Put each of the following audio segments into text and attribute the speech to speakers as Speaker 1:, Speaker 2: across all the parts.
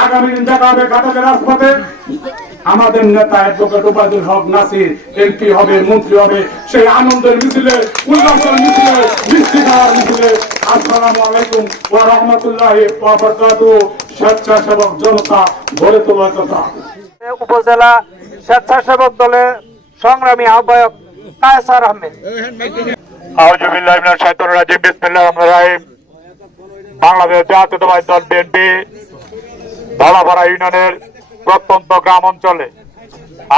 Speaker 1: আগামী দিন দেখা হবে ঘাটালের রাজপথে। আমাদের নেতা অ্যাডভোকেট উপায়দুল হক নাসির এমপি হবে মন্ত্রী হবে সেই আনন্দের মিছিলে উল্লাসের মিছিলে মিষ্টি খাওয়ার মিছিলে। আসসালামু আলাইকুম ওয়া রাহমাতুল্লাহি ওয়া বারাকাতুহু স্বেচ্ছাসেবক জনতা গড়ে তোলার কথা।
Speaker 2: উপজেলা স্বেচ্ছাসেবক দলের সংগ্রামী আহ্বায়ক কায়সার আহমেদ।
Speaker 3: আউজুবিল্লাহ মিনাশ শাইতানির রাজিম। বিসমিল্লাহির রহমানির রহিম। বাংলাদেশ জাতীয়তাবাদী দল বিএনপি ধলাপাড়া ইউনিয়নের প্রত্যন্ত গ্রাম অঞ্চলে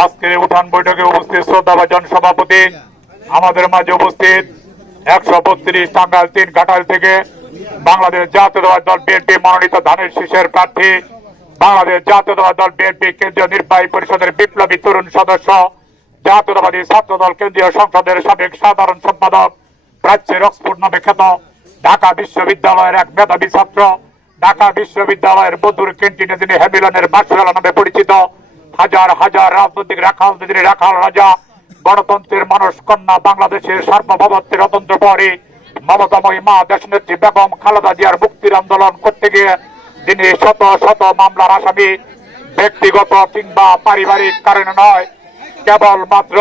Speaker 3: আজকের উঠান বৈঠকে উপস্থিত শ্রদ্ধাভাজন সভাপতি, আমাদের মাঝে উপস্থিত একশো বত্রিশ টাঙ্গাইল তিন ঘাটাল থেকে বাংলাদেশ জাতীয়তাবাদী দল বিএনপি মনোনীত ধানের শীষের প্রার্থী, বাংলাদেশ জাতীয়তাবাদী দল বিএনপি কেন্দ্রীয় নির্বাহী পরিষদের বিপ্লবী তরুণ সদস্য, জাতীয়তাবাদী ছাত্রদল কেন্দ্রীয় সংসদের সাবেক সাধারণ সম্পাদক প্রাচ্যের অক্সফোর্ড নামে খ্যাত ঢাকা বিশ্ববিদ্যালয়ের এক মেধাবী ছাত্র ঢাকা বিশ্ববিদ্যালয়ের বধুর ক্যান্টিনে যিনি হ্যামিলনের বাসুয়ালা নামে পরিচিত, হাজার হাজার রাজনৈতিক রাখাল যিনি রাখাল রাজা, গণতন্ত্রের মানুষ, কন্যা বাংলাদেশের সার্বভৌমত্বের অতন্ত্র পরে মমতাময়ী মা দেশনেত্রী বেগম খালেদা জিয়ার মুক্তির আন্দোলন করতে গিয়ে যিনি শত শত মামলার আসামি, ব্যক্তিগত কিংবা পারিবারিক কারণে নয় কেবল মাত্র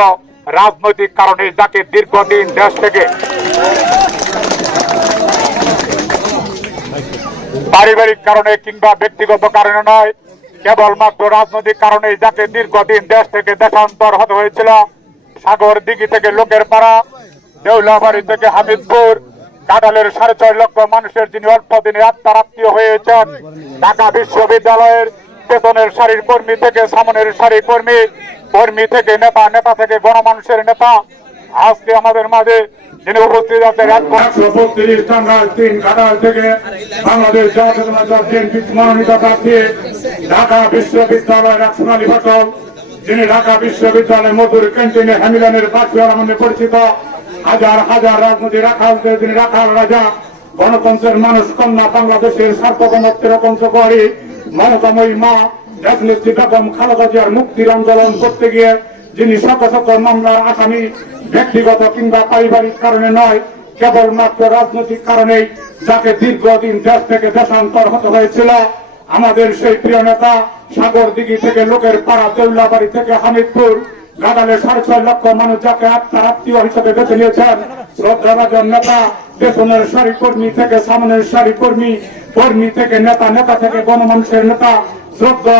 Speaker 3: রাজনৈতিক কারণে যাকে দীর্ঘদিন দেশ থেকে পারিবারিক কারণে কিংবা ব্যক্তিগত কারণে নয়, কেবলমাত্র রাজনৈতিক কারণে যাকে দীর্ঘদিন দেশ থেকে দেশান্তর হতে হয়েছিল, সাগর দিঘি থেকে লোকের পাড়া, দেউলাবাড়ি থেকে হামিদপুর কাটালের সাড়ে ছয় লক্ষ মানুষের যিনি অল্প দিনে আত্মার আত্মীয় হয়েছেন, ঢাকা বিশ্ববিদ্যালয়ের পেছনের সারির কর্মী থেকে সামনের সারির কর্মী কর্মী থেকে নেতা নেতা থেকে গণমানুষের নেতা আজকে আমাদের মাঝে যিনি উপস্থিত আছেন
Speaker 1: একশো বত্রিশ টাঙ্গাইল তিন ঘাটাল থেকে বাংলাদেশ মনোনীত প্রার্থী, ঢাকা বিশ্ববিদ্যালয়ের এক সোনালী ফসল যিনি ঢাকা বিশ্ববিদ্যালয়ের মধুর ক্যান্টিনে হ্যামিলনের নামে পরিচিত, হাজার হাজার রাজনৈতিক রাখাল যিনি রাখাল রাজা, গণতন্ত্রের মানুষ, কন্যা বাংলাদেশের সার্বভৌমত্বের অতন্ত্র করে মমতাময়ী মা দেশনেত্রী বেগম খালেদা জিয়ার মুক্তির আন্দোলন করতে গিয়ে যিনি শত শত মামলার আসামি ব্যক্তিগত কিংবা পারিবারিক কারণে নয়, কেবলমাত্র রাজনৈতিক কারণেই যাকে দীর্ঘদিন দেশ থেকে দেশান্তর হতে হয়েছিল, আমাদের সেই প্রিয় নেতা সাগর দিঘি থেকে লোকের পাড়া দেউলাবাড়ি থেকে হামিদপুর, গাদালে সাড়ে ছয় লক্ষ মানুষ যাকে আত্মার আত্মীয় হিসেবে বেছে নিয়েছেন। শ্রদ্ধাভাজন নেতা পেছনের সারি কর্মী থেকে সামনের সারি কর্মী কর্মী থেকে নেতা নেতা থেকে গণমানুষের নেতা, শ্রদ্ধা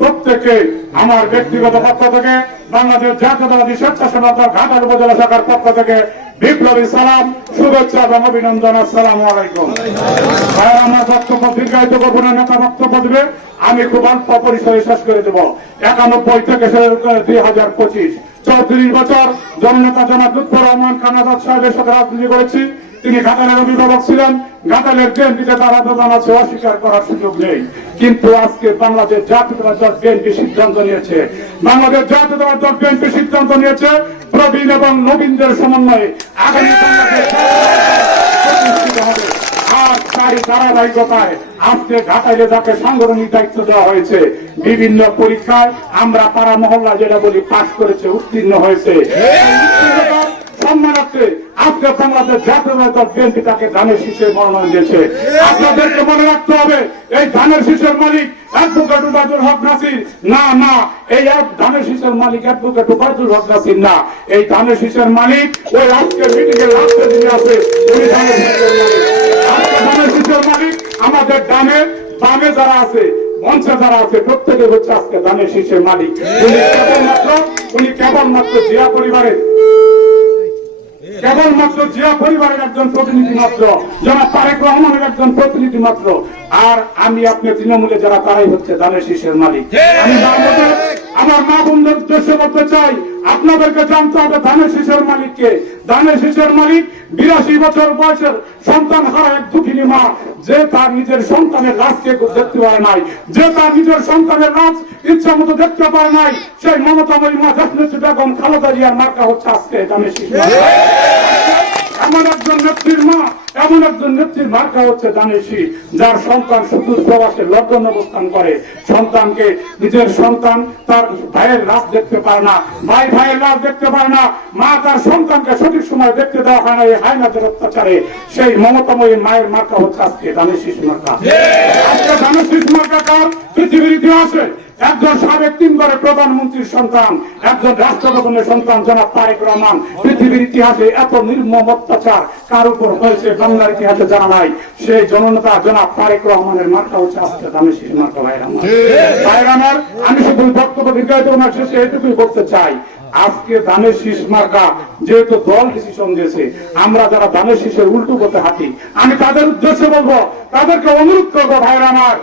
Speaker 1: প্রত্যেকে আমার ব্যক্তিগত পক্ষ থেকে বাংলাদেশ জাতীয়তাবাদী স্বেচ্ছাসেবক দল ঘাটাল উপজেলা শাখার পক্ষ থেকে বিপ্লবী সালাম, শুভেচ্ছা এবং অভিনন্দন। আসসালাম আলাইকুম। ভাই আমার বক্তব্য দীর্ঘায়িত করব নেতা বক্তব্য দেবে। আমি খুব অল্প পরিসরে শেষ করে দেবো। একানব্বই থেকে দুই হাজার পঁচিশ। চৌত্রিশ বছর জননেতা জনাব রহমান খান সাহেবের সাথে রাজনীতি করেছি। তিনি ঘাটালের অভিভাবক ছিলেন। ঘাটালের বিএনপিতে তার অবদান আছে, অস্বীকার করার সুযোগ নেই। কিন্তু আজকে বাংলাদেশ জাতীয়তাবাদী দল বিএনপি সিদ্ধান্ত নিয়েছে। বাংলাদেশ জাতীয়তাবাদী দল বিএনপি সিদ্ধান্ত নিয়েছে, প্রবীণ এবং নবীনদের সমন্বয়ে আগামী বিভিন্ন পরীক্ষায় আমরা পাড়া মহল্লা যেটা বলি, পাশ করেছে, উত্তীর্ণ হয়েছে। আজকে বাংলাদেশ জাতীয় দল বিএনপি তাকে ধানের শীষের মনোনয়ন দিয়েছে। আপনাদেরকে মনে রাখতে হবে, এই ধানের শীষের মালিক অ্যাডভোকেট উবায়দুল হক নাসির। না না, এই ধানের শীষের মালিক অ্যাডভোকেট উবায়দুল হক নাসির না। এই ধানের শীষের মালিক ওই আজকের মিটিং এর লাস্টে যিনি আছে, উনি ধানের শীষের মালিক। আজকে ধানের শীষের মালিক আমাদের ডানে বামে যারা আছে, মঞ্চে যারা আছে, প্রত্যেকে হচ্ছে আজকে ধানের শীষের মালিক। উনি কেবলমাত্র উনি কেবলমাত্র জিয়া পরিবারের কেবলমাত্র জিয়া পরিবারের একজন প্রতিনিধি মাত্র যারা তারেক রহমানের একজন প্রতিনিধি মাত্র। আর আমি আপনি তৃণমূলে যারা তারাই হচ্ছে দানের শীষের মালিক। আমি আমার মা বোনদের উদ্দেশ্য করতে চাই আপনাদেরকে জানতে হবে ধানের শীষের মালিককে। ধানের শীষের মালিক বিরাশি বছর বয়সের সন্তান হারা এক দুঃখিনী মা যে তার নিজের সন্তানের লাশকে দেখতে পারে নাই যে তার নিজের সন্তানের লাশ ইচ্ছা মতো দেখতে পারে নাই সেই মমতাময়ী মা দেশনেত্রী বেগম খালেদা জিয়ার মার্কা হচ্ছে আজকে ধানের শীষ মালিক। এমন একজন নেত্রীর মা, এমন একজন নেত্রীর মার্কা হচ্ছে দানেশি, যার সন্তান সুদূর প্রবাসে লন্ডন অবস্থান করে। সন্তানকে নিজের সন্তান তার ভাইয়ের রাত দেখতে পায় না ভাই ভাইয়ের রাত দেখতে পায় না, মা তার সন্তানকে সঠিক সময় দেখতে দেওয়া হয় না, এই হাইনাদের অত্যাচারে। সেই মমতাময়ী মায়ের মার্কা হচ্ছে আজকে দানের শিশু মার্কা আজকে দানের শিশু মার্কা কার? পৃথিবীর ইতিহাসে। একজন সাবেক তিনবারের প্রধানমন্ত্রীর সন্তান একজন রাষ্ট্রপ্রধানের সন্তান জনাব তারেক রহমান। পৃথিবীর ইতিহাসে এত নির্মম অত্যাচার কার উপর হয়েছে বাংলার ইতিহাসে জানা নাই। সেই জননেতা জনাব তারেক রহমানের মার্কা হচ্ছে আজকে দানের শিশু মার্কা ভাইয়ের আমার। আমি শুধু বক্তব্য দীর্ঘায়িত না শেষে এটুকুই বলতে চাই। আজকে দানের শীষ মার্কা যেহেতু দল ডিসিশন দিয়েছে আমরা যারা দানের শীষের উল্টো পথে হাঁটি আমি তাদের উদ্দেশ্যে বলব তাদেরকে অনুরোধ করব ভাইরা আমার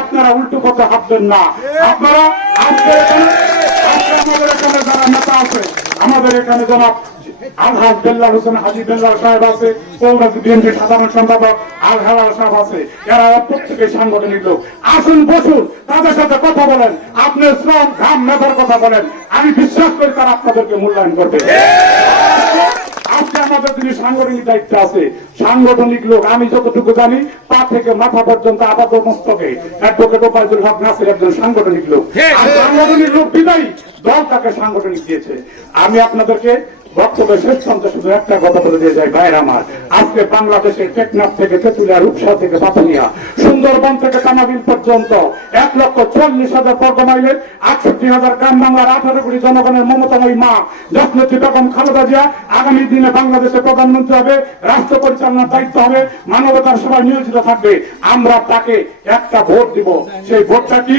Speaker 1: আপনারা উল্টো হাঁটবেন না। আপনারা যারা নেতা আছে, আমাদের এখানে জনাব আলহাজ বেল্লাল হোসেন, হাজি বেল্লাল সাহেব আছে সাধারণ সম্পাদক আসুন তাদের সাথে কথা বলেন। আপনি শ্রম, ঘাম, মেধার কথা বলেন। আমি বিশ্বাস করি তারা আপনাদেরকে মূল্যায়ন করবে। সাংগঠনিক দায়িত্ব আছে। সাংগঠনিক লোক আমি যতটুকু জানি পা থেকে মাথা পর্যন্ত আপাত মস্তকে অ্যাডভোকেট ওপায়দুল হক নাসির একজন সাংগঠনিক লোক। আর সাংগঠনিক লোক বিদায়ী দল তাকে সাংগঠনিক দিয়েছে। আমি আপনাদেরকে বক্তব্যের শেষ প্রান্তে শুধু একটা কথা বলে দিয়ে যাই ভাইয়ের আমার, আজকে বাংলাদেশের টেকনাফ থেকে তেতুলিয়া, রূপসা থেকে বাতানিয়া সুন্দরবন থেকে কামাবিল পর্যন্ত এক লক্ষ চল্লিশ হাজার বর্গ মাইলের আটষট্টি হাজার গ্রাম বাংলার আঠারো কোটি জনগণের মমতাময়ী মা যত্নটি বেগম খালেদা জিয়া আগামী দিনে বাংলাদেশের প্রধানমন্ত্রী হবে, রাষ্ট্র পরিচালনার দায়িত্ব হবে, মানবতার সেবায় নিয়োজিত থাকবে। আমরা তাকে একটা ভোট দিব। সেই ভোটটা কি?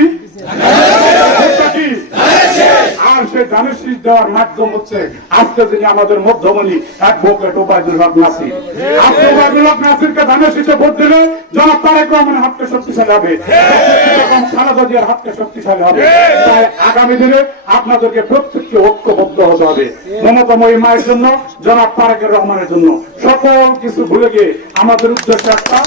Speaker 1: রহমানের আগামী দিনে আপনাদেরকে প্রত্যেককে ঐক্যবদ্ধ হতে হবে। মমতাময়ী মায়ের জন্য, জনাব তারেকের রহমানের জন্য। সকল কিছু ভুলে গিয়ে আমাদের উদ্দেশ্য একটা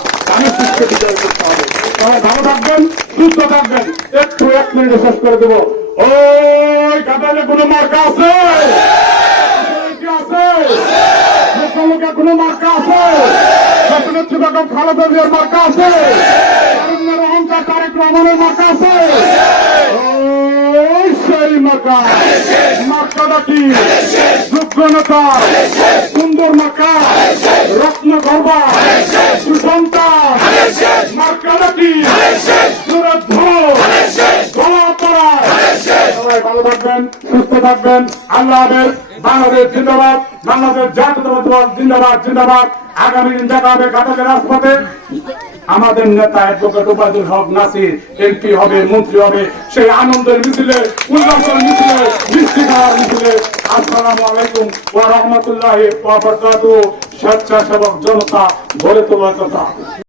Speaker 1: বিজয় করতে হবে। সবাই ভালো থাকবেন, সুস্থ থাকবেন। একটু এক মিনিটে শেষ করে দেবো। ওই গাদালে কোনো মার্কা আছে? আছে। কোনো মার্কা আছে? দেশনেত্রী বেগম খালেদা জিয়ার সুন্দর মার্কা, রত্ন গর্বা সুসন্তান মার্কাটা কি সুরত ধর গলা পড়া সবাই ভালো থাকবেন সুস্থ থাকবেন আল্লাহ বাংলাদেশ জিন্দাবাদ, বাংলাদেশ জাতীয়তাবাদ দল জিন্দাবাদ জিন্দাবাদ। আগামী দিন দেখা হবে ঘাটালের রাজপথে। আমাদের নেতা অ্যাডভোকেট উপায়দুল হক নাসির, এমপি হবে, মন্ত্রী হবে। সেই আনন্দের মিছিলে, উল্লাসের মিছিলে মিষ্টি খাওয়ার মিছিলে। আসসালামু আলাইকুম ওয়া রাহমাতুল্লাহি ওয়া বারাকাতুহু। স্বেচ্ছাসেবক জনতা গড়ে তোলার কথা।